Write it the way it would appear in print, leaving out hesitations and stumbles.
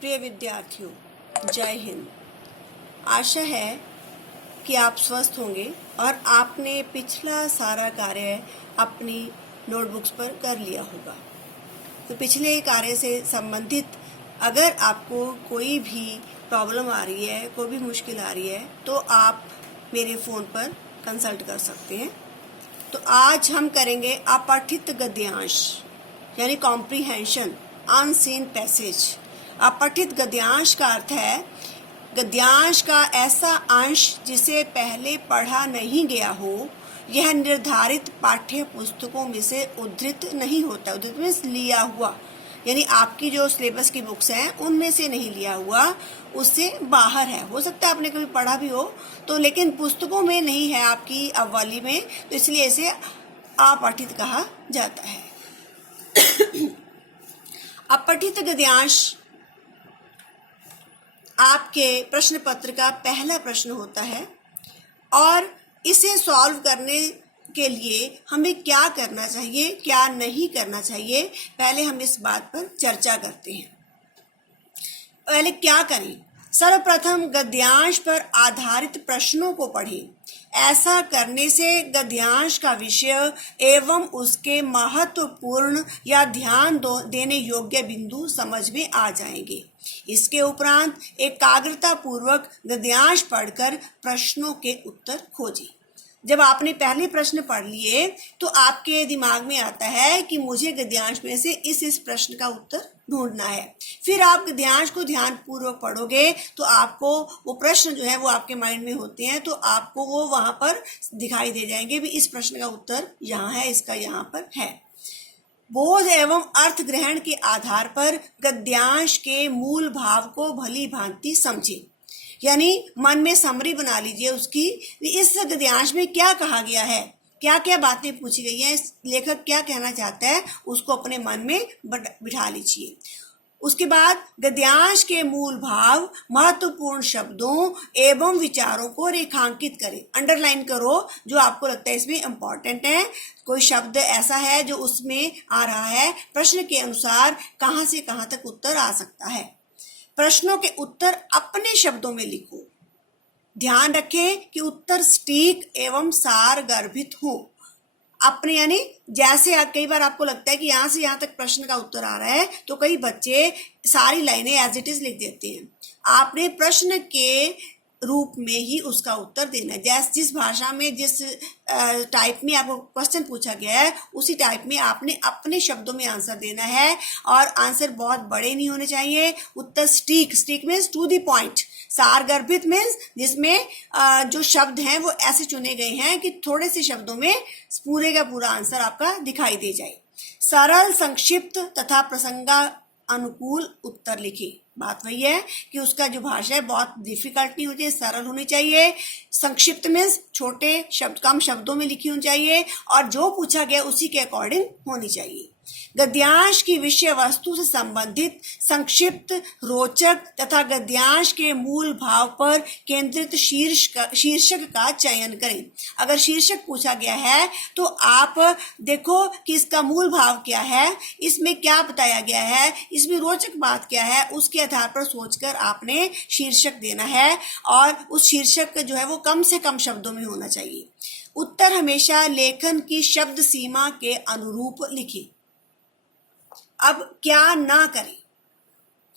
प्रिय विद्यार्थियों, जय हिंद। आशा है कि आप स्वस्थ होंगे और आपने पिछला सारा कार्य अपनी नोटबुक्स पर कर लिया होगा। तो पिछले कार्य से संबंधित अगर आपको कोई भी प्रॉब्लम आ रही है, कोई भी मुश्किल आ रही है, तो आप मेरे फ़ोन पर कंसल्ट कर सकते हैं। तो आज हम करेंगे अपठित गद्यांश यानी कॉम्प्रीहेंशन अनसीन पैसेज। अपठित गद्यांश का अर्थ है गद्यांश का ऐसा अंश जिसे पहले पढ़ा नहीं गया हो। यह निर्धारित पाठ्य पुस्तकों में से उद्धृत नहीं होता। उद्धृत मीन्स लिया हुआ, यानी आपकी जो सिलेबस की बुक्स हैं उनमें से नहीं लिया हुआ, उससे बाहर है। हो सकता है आपने कभी पढ़ा भी हो तो, लेकिन पुस्तकों में नहीं है आपकी अव्वली में, तो इसलिए इसे अपठित कहा जाता है। अपठित गद्यांश आपके प्रश्न पत्र का पहला प्रश्न होता है और इसे सॉल्व करने के लिए हमें क्या करना चाहिए, क्या नहीं करना चाहिए, पहले हम इस बात पर चर्चा करते हैं। पहले क्या करें? सर्वप्रथम गद्यांश पर आधारित प्रश्नों को पढ़ें। ऐसा करने से गद्यांश का विषय एवं उसके महत्वपूर्ण या ध्यान देने योग्य बिंदु समझ में आ जाएंगे। इसके उपरांत एकाग्रता पूर्वक गद्यांश पढ़कर प्रश्नों के उत्तर खोजें। जब आपने पहले प्रश्न पढ़ लिए तो आपके दिमाग में आता है कि मुझे गद्यांश में से इस प्रश्न का उत्तर ढूंढना है। फिर आप गद्यांश को ध्यान पूर्वक पढ़ोगे तो आपको वो प्रश्न जो है वो आपके माइंड में होते हैं, तो आपको वो वहां पर दिखाई दे जाएंगे भी इस प्रश्न का उत्तर यहाँ है, इसका यहाँ पर है। बोध एवं अर्थ ग्रहण के आधार पर गद्यांश के मूल भाव को भली भांति समझें, यानी मन में समरी बना लीजिए उसकी, इस गद्यांश में क्या कहा गया है, क्या क्या बातें पूछी गई हैं, लेखक क्या कहना चाहता है, उसको अपने मन में बिठा लीजिए। उसके बाद गद्यांश के मूल भाव, महत्वपूर्ण शब्दों एवं विचारों को रेखांकित करें, अंडरलाइन करो जो आपको लगता है इसमें इम्पोर्टेंट है। कोई शब्द ऐसा है जो उसमें आ रहा है, प्रश्न के अनुसार कहाँ से कहाँ तक उत्तर आ सकता है। प्रश्नों के उत्तर अपने शब्दों में लिखो। ध्यान रखें कि उत्तर सटीक एवं सार गर्भित हो। अपने यानी जैसे कई बार आपको लगता है कि यहाँ से यहाँ तक प्रश्न का उत्तर आ रहा है तो कई बच्चे सारी लाइनें एज इट इज लिख देते हैं। आपने प्रश्न के रूप में ही उसका उत्तर देना है। जिस भाषा में, जिस टाइप में आपको क्वेश्चन पूछा गया है उसी टाइप में आपने अपने शब्दों में आंसर देना है। और आंसर बहुत बड़े नहीं होने चाहिए। उत्तर स्टीक मीन्स टू द पॉइंट। सार गर्भित मीन्स जिसमें जो शब्द हैं वो ऐसे चुने गए हैं कि थोड़े से शब्दों में पूरे का पूरा आंसर आपका दिखाई दे जाए। सरल, संक्षिप्त तथा प्रसंगा अनुकूल उत्तर लिखिए। बात वही है कि उसका जो भाषा है बहुत डिफिकल्ट नहीं होनी चाहिए, सरल होनी चाहिए। संक्षिप्त मीन्स छोटे शब्द, कम शब्दों में लिखी होनी चाहिए और जो पूछा गया उसी के अकॉर्डिंग होनी चाहिए। गद्यांश की विषय वस्तु से संबंधित, संक्षिप्त, रोचक तथा गद्यांश के मूल भाव पर केंद्रित शीर्षक का चयन करें। अगर शीर्षक पूछा गया है तो आप देखो कि इसका मूल भाव क्या है, इसमें क्या बताया गया है, इसमें रोचक बात क्या है, उसके आधार पर सोचकर आपने शीर्षक देना है और उस शीर्षक जो है वो कम से कम शब्दों में होना चाहिए। उत्तर हमेशा लेखन की शब्द सीमा के अनुरूप लिखें। अब क्या ना करें?